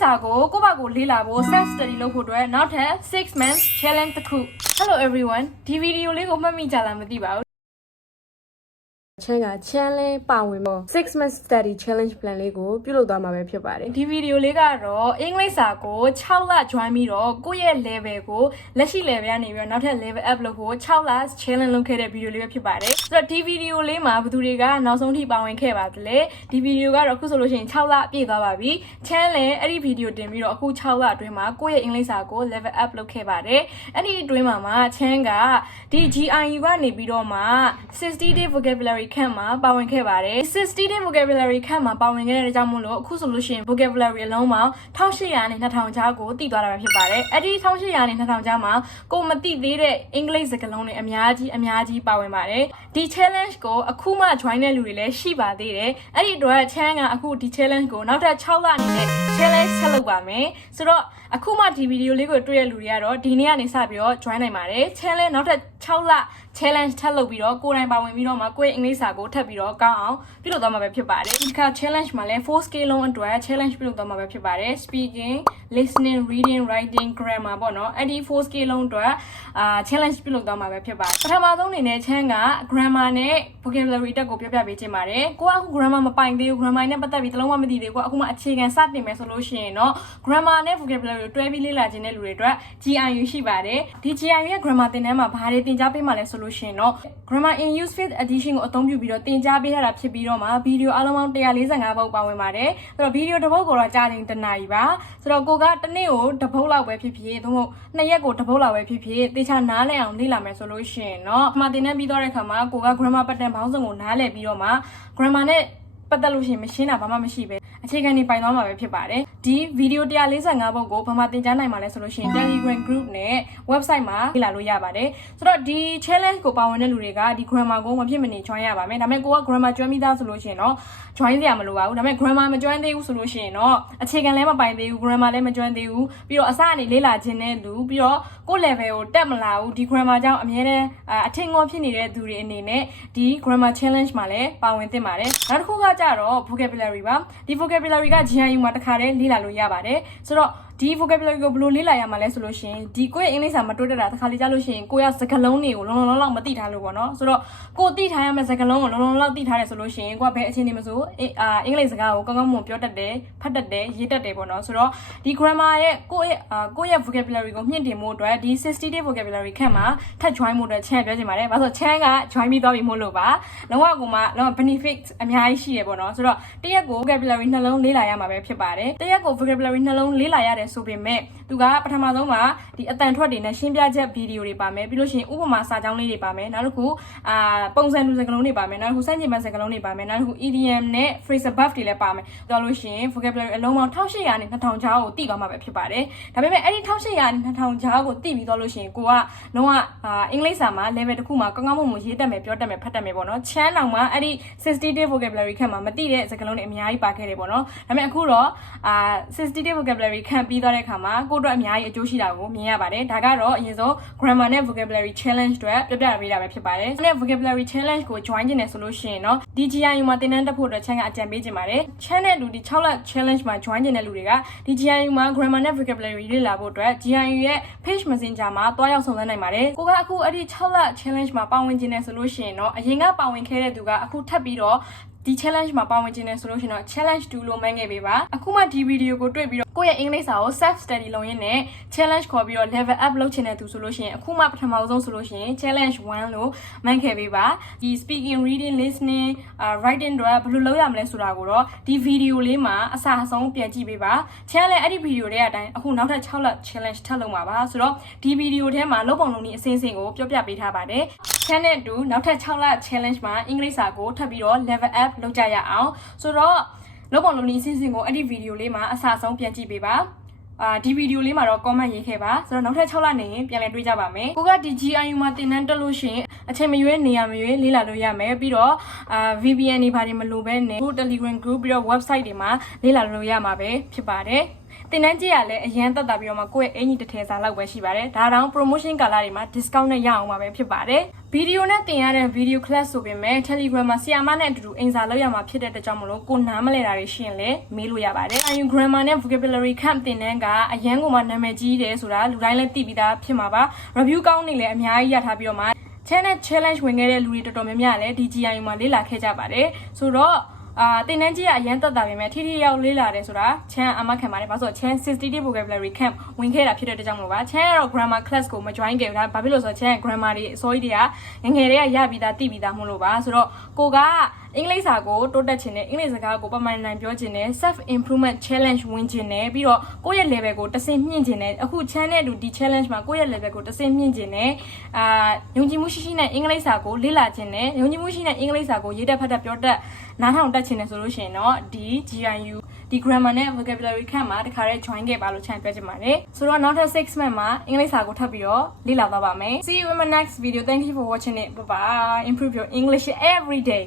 စာကိုကိုယ့်ဘာကိုလေ့လာဖို့ self study လုပ်ဖို့အတွက်နောက်ထပ်6 months challenge တစ်ခု Hello everyone ဒီဗီဒီယိုလေးကိုမှတ်မိကြလားမသိပါဘူး ချမ်းက challenge ပါဝင်ပေါ့6 month study challenge plan လေးကိုပြုလုပ်သွားမှာပဲဖြစ်ပါတယ်ဒီဗီဒီယိုလေးကတော့အင်္ဂလိပ်စာကို6လ join ပြီးတော့ကိုယ့်ရဲ့ level ကိုလက်ရှိ level ကနေပြီးတော့နောက်ထပ် level up လုပ်ဖို့6လ challenge လုပ်ခဲ့တဲ့ဗီဒီယိုလေးပဲဖြစ်ပါတယ်ဆိုတော့ဒီဗီဒီယိုလေးမှာဘယ်သူတွေကနောက်ဆုံးထိပါဝင်ခဲ့ပါသလဲဒီဗီဒီယိုကတော့အခုဆိုလို့ရှိရင်6လပြည့်သွားပါပြီ challenge အဲ့ဒီဗီဒီယိုတင်ပြီးတော့အခု6လအတွင်းမှာကိုယ့်ရဲ့အင်္ဂလိပ်စာကို level up လုပ်ခဲ့ပါတယ်အဲ့ဒီအတွင်းမှာမှချမ်းကဒီ GIU ကနေပြီးတော့မှ60 day vocabulary camp မှာပါဝင်ခဲ့ပါတယ်60 day vocabulary camp မှာပါဝင်ခဲ့တဲ့အကြောင်းမို့လို့အခုဆိုလို့ရှိရင် vocabulary အလုံးပေါင်း1800နဲ့2000ကြားကိုတည်သွားတာပဲဖြစ်ပါတယ်အဲ့ဒီ1800နဲ့2000ကြားမှာကိုမသိသေးတဲ့အင်္ဂလိပ်စကားလုံးတွေအများကြီးအများကြီးပါဝင်ပါတယ်ဒီ challenge ကိုအခုမှ join တဲ့လူတွေလည်းရှိပါသေးတယ်အဲ့ဒီအတွက် channel ကအခုဒီ challenge ကိုနောက်ထပ်6လအနေနဲ့ challenge ဆက်လုပ်ပါမယ်ဆိုတော့အခုမှဒီဗီဒီယိုလေးကိုတွေ့ရတဲ့လူတွေကတော့ဒီနေ့ကနေစပြီးတော့ join နိုင်ပါတယ် challenge နောက်ထပ်6လ challenge ထပ်လုပ်ပြီးတော့ကိုယ်တိုင်ပါဝင်ပြီးတော့မှကိုယ့်ရဲ့အင်္ဂလိပ်စာကိုထပ်ပြီးတော့ကောင်းအောင်ပြုလုပ်သွားမှာပဲဖြစ်ပါတယ်ဒီခါ challenge မှာလည်း 4 scale လုံးအတွက် challenge ပြုလုပ်သွားမှာပဲဖြစ်ပါတယ် speaking listening reading writing grammar ပေါ့နော်အဲ့ဒီ4 scale လုံးအတွက်အာ challenge ပြုလုပ်သွားမှာပဲဖြစ်ပါတယ်ပထမဆုံးအနေနဲ့ challenge က grammar နဲ့ vocabulary တက်ကိုပြောပြပေးခြင်းပါတယ်ကိုကအခု grammar မပိုင်သေးဘူး grammar နဲ့ပတ်သက်ပြီးတလုံးမမသိသေးဘူးကိုကအခုမှအခြေခံစတင်မယ်ဆိုလို့ရှိရင်တော့ grammar နဲ့ vocabulary ကိုတွဲပြီးလေ့လာခြင်းတဲ့လူတွေအတွက် GIU ရှိပါတယ်ဒီ GIU ရဲ့ grammar သင်တန်းမှာဘာတွေသင်ကြားပေးမှလဲဆိုလို့ရှိရင်တော့ grammar in use with addition ကိုအသုံးပြုပြီးတော့သင်ကြားပေးထားတာဖြစ်ပြီးတော့မှဗီဒီယိုအလုံးပေါင်း145ပုဒ်ပါဝင်ပါတယ်ဆိုတော့ဗီဒီယိုတစ်ပုဒ်ကိုတော့ကြာချိန်တစ်နာရီပါဆိုတော့ကိုကတစ်နေ့ကိုတစ်ပုဒ်လောက်ပဲဖြစ်ဖြစ်သို့မဟုတ်နှစ်ရက်ကိုတစ်ပုဒ်လောက်ပဲဖြစ်ဖြစ်သေချာနားလည်အောင်လေ့လာမယ်ဆိုလို့ရှိရင်တော့ဒီမှာသင်တန်းပြီးသွားတဲ့အခါမှာကိုက grammar pattern ဘောင်းစုံကိုနားလည်ပြီးတော့မှ grammar နဲ့ပတ်သက်လို့ရှိရင်မရှင်းတာဘာမှမရှိပဲ အခြေခံနေပိုင်သွားမှာပဲဖြစ်ပါတယ်ဒီဗီဒီယို145ပုဒ်ကိုဘာမှသင်ကြားနိုင်မှာလဲဆိုလို့ရှိရင် Telegram group နဲ့ website မှာလေ့လာလို့ရပါတယ်ဆိုတော့ဒီ challenge ကိုပါဝင်တဲ့လူတွေကဒီ grammar ကိုမဖြစ်မနေ join ရပါမယ်ဒါပေမဲ့ကိုက grammar ကျွမ်းပြီးသားဆိုလို့ရှိရင်တော့ join စရာမလိုပါဘူးဒါပေမဲ့ grammar မကျွမ်းသေးဘူးဆိုလို့ရှိရင်တော့အခြေခံလည်းမပိုင်သေးဘူး grammar လည်းမကျွမ်းသေးဘူးပြီးတော့အစအနေလေ့လာခြင်းနဲ့လူပြီးတော့ကိုယ့် level ကိုတက်မလာဘူးဒီ grammar ကြောင့်အများနဲ့အထင်ငေါဖြစ်နေတဲ့သူတွေအနေနဲ့ဒီ grammar challenge မှာလည်းပါဝင်သင့်ပါတယ်နောက်တစ်ခုကကြတော့ vocabulary ပါဒီ vocabulary က GIU မှာတစ်ခါတည်းလေ့လာလို့ရပါတယ်ဆိုတော့ ဒီ vocabulary ကိုဘယ်လိုလေ့လာရမှာလဲဆိုလို့ရှိရင်ဒီကိုယ့်ရဲ့အင်္ဂလိပ်စာမတိုးတက်တာတစ်ခါလေကြားလို့ရှိရင်ကိုယ့်ရဲ့စကားလုံးတွေကိုလုံးလုံးလုံးလောက်မသိထားလို့ပေါ့နော်ဆိုတော့ကိုယ်သိထားရမယ့်စကားလုံးကိုလုံးလုံးလောက်သိထားတယ်ဆိုလို့ရှိရင်ကိုကဘယ်အခြေအနေမဆိုအအာအင်္ဂလိပ်စကားကိုကောင်းကောင်းမွန်ပြောတတ်တယ်ဖတ်တတ်တယ်ရေးတတ်တယ်ပေါ့နော်ဆိုတော့ဒီ grammar ရဲ့ကိုယ့်ရဲ့အာကိုယ့်ရဲ့ vocabulary ကိုမြင့်တင်ဖို့အတွက်ဒီ60 day vocabulary ခန့်မှာထပ် join ဖို့အတွက် chance ပြောချင်ပါတယ်ဘာလို့ဆို chance က join ပြီးသွားပြီမို့လို့ပါလုံးဝကိုမှလုံးဝ benefit အများကြီးရှိရပေါ့နော်ဆိုတော့တရက်ကို vocabulary နှလုံးလေ့လာရမှာပဲဖြစ်ပါတယ်တရက်ကို vocabulary နှလုံးလေ့လာရတယ်ဆိုပေမဲ့သူကပထမဆုံးမှာဒီအတန်ထွက်တွေနဲ့ရှင်းပြချက်ဗီဒီယိုတွေပါမယ်ပြီးလို့ရှိရင်ဥပမာစာကြောင်းလေးတွေပါမယ်နောက်တစ်ခုအာပုံစံလူစကားလုံးတွေပါမယ်နောက်တစ်ခုစန့်ကျင်ဘက်စကားလုံးတွေပါမယ်နောက်တစ်ခု EDM နဲ့ phrasal verb တွေလည်းပါမယ်ပြောလို့ရှိရင် vocabulary အလုံးပေါင်း1800နဲ့2000ကြားကိုသိသွားမှာပဲဖြစ်ပါတယ်ဒါပေမဲ့အဲ့ဒီ1800နဲ့2000ကြားကိုသိပြီးသွားလို့ရှိရင်ကိုကလုံးဝအာအင်္ဂလိပ်စာမှာ level တစ်ခုမှာကောင်းကောင်းမွန်မွန်ရေးတတ်မယ်ပြောတတ်မယ်ဖတ်တတ်မယ်ပေါ့နော်ချမ်းအောင်မှာအဲ့ဒီ60 day vocabulary ခန့်မှာမသိတဲ့စကားလုံးတွေအများကြီးပါခဲ့တယ်ပေါ့နော်ဒါပေမဲ့အခုတော့အာ60 day vocabulary ခန့်ပြီးသွားတဲ့အခါမှာကိုတို့အများကြီးအကျိုးရှိတာကိုမြင်ရပါတယ်ဒါကတော့အရင်ဆုံး grammar နဲ့ vocabulary challenge တွေပြပြပေးတာပဲဖြစ်ပါတယ်။နဲ့ vocabulary challenge ကို join ကျင်တယ်ဆိုလို့ရှိရင်တော့ DGIU မှာသင်တန်းတက်ဖို့အတွက် channel ကအကြံပေးခြင်းပါတယ်။ channel လူဒီ6လ challenge မှာ join ကျင်တဲ့လူတွေက DGIU မှာ grammar နဲ့ vocabulary လေ့လာဖို့အတွက် GIU ရဲ့ page messenger မှာတွားရောက်ဆောင်စမ်းနိုင်ပါတယ်။ကိုကအခုအဲ့ဒီ6လ challenge မှာပါဝင်ကျင်တယ်ဆိုလို့ရှိရင်တော့အရင်ကပါဝင်ခဲ့တဲ့သူကအခုထပ်ပြီးတော့ဒီ challenge မှာပါဝင်ခြင်းနဲ့ဆိုလို့ရှိရင်တော့ challenge 2လို့မှန်းခဲ့ပေးပါအခုမှဒီဗီဒီယိုကိုတွေ့ပြီးတော့ကိုယ့်ရဲ့အင်္ဂလိပ်စာကို self study လုပ်ရင်းနဲ့ challenge ခေါ်ပြီးတော့ level up လုပ်ချင်တဲ့သူဆိုလို့ရှိရင်အခုမှပထမဆုံးဆိုလို့ရှိရင် challenge 1လို့မှန်းခဲ့ပေးပါဒီ speaking reading listening uh, writing တွေဘယ်လိုလုပ်ရမလဲဆိုတာကိုတော့ဒီဗီဒီယိုလေးမှာအစအဆုံးပြန်ကြည့်ပေးပါ challenge အဲ့ဒီဗီဒီယိုတွေအတိုင်းအခုနောက်ထပ်6လ challenge ထပ်လုပ်မှာပါဆိုတော့ဒီဗီဒီယိုထဲမှာလုပ်ပုံလုပ်နည်းအစင်းစင်းကိုပြောပြပေးထားပါတယ် channel 2နောက်ထပ်6လ challenge မှာအင်္ဂလိပ်စာကိုထပ်ပြီးတော့ level up လုပ်ကြရအောင်ဆိုတော့လုပ်ပုံလုပ်နည်းအစင်းစင်းကိုအဲ့ဒီဗီဒီယိုလေးမှာအစအဆုံးပြန်ကြည့်ပေးပါအာဒီဗီဒီယိုလေးမှာတော့ comment ရေးခဲ့ပါဆိုတော့နောက်ထပ်6လနေရင်ပြန်လည်တွေးကြပါမယ်ကိုကဒီ GIU မှာတင်တန်းတက်လို့ရှိရင်အချိန်မရွေးနေရာမရွေးလေးလာလို့ရမယ်ပြီးတော့အာ VPN တွေဘာတွေမလိုပဲနဲ့ Telegram group ပြီးတော့ website တွေမှာလေးလာလို့ရမှာပဲဖြစ်ပါတယ် တင်တန်းကြီးကလည်းအရန်တက်တာပြီးတော့မှကိုယ့်ရဲ့အင်ကြီးတစ်ထည်စာလောက်ပဲရှိပါတယ်ဒါတောင် promotion ကာလတွေမှာ discount နဲ့ရအောင်ပါပဲဖြစ်ပါတယ်ဗီဒီယိုနဲ့တင်ရတဲ့ video class ဆိုပေမဲ့ Telegram မှာဆီယာမနဲ့အတူတူအင်စာလောက်ရမှာဖြစ်တဲ့အတွက်ကြောင့်မလို့ကိုနားမလဲတာတွေရှိရင်လည်းမေးလို့ရပါတယ်။ IU grammar နဲ့ vocabulary camp တင်တဲ့ကအရန်ကိုမှနာမည်ကြီးတယ်ဆိုတာလူတိုင်းလည်းသိပြီးသားဖြစ်မှာပါ။ review ကောင်းနေလည်းအများကြီးရထားပြီးတော့မှ channel challenge ဝင်ခဲ့တဲ့လူတွေတော်တော်များများလည်းဒီ GIU မှာလေ့လာခဲ့ကြပါတယ်ဆိုတော့ အာတင်တန်းကြီးကအရန်တက်တာပဲမဲ့ထိထိရောက်လေ့လာတယ်ဆိုတာချမ်းအမခံပါတယ်ဘာလို့ဆိုတော့ချမ်း60 vocabulary camp ဝင်ခဲ့တာဖြစ်တဲ့အတွက်ကြောင့်မလို့ပါချမ်းကတော့ grammar class ကိုမ join ခဲ့ဘူးဒါဘာဖြစ်လို့ဆိုတော့ချမ်း grammar တွေအစိုးရတွေကငယ်ငယ်တွေကရပြီးသားသိပြီးသားမလို့ပါဆိုတော့ကိုက အင်္ဂလိပ်စာကိုတိုးတက်ခြင်းနဲ့အင်္ဂလိပ်စကားကိုပမာဏနိုင်ပြောခြင်းနဲ့ self improvement challenge ဝင်ခြင်းနဲ့ပြီးတော့ကိုယ့်ရဲ့ level ကိုတစ်ဆင့်မြင့်ခြင်းနဲ့အခု channel တူဒီ challenge မှာကိုယ့်ရဲ့ level ကိုတစ်ဆင့်မြင့်ခြင်းနဲ့အာယုံကြည်မှုရှိရှိနဲ့အင်္ဂလိပ်စာကိုလေ့လာခြင်းနဲ့ယုံကြည်မှုရှိနဲ့အင်္ဂလိပ်စာကိုရေးတတ်ဖတ်တတ်ပြောတတ်နားထောင်တတ်ခြင်းနဲ့ဆိုလို့ရှိရင်တော့ဒီ GIU ဒီ grammar နဲ့ vocabulary ခန့်မှာတခါတည်း join ခဲ့ပါလို့ချန်ပြောချင်ပါတယ်ဆိုတော့နောက်ထပ်6 month မှာအင်္ဂလိပ်စာကိုထပ်ပြီးတော့လေ့လာသွားပါမယ် See you in my next video thank you for watching it bye bye improve your English every day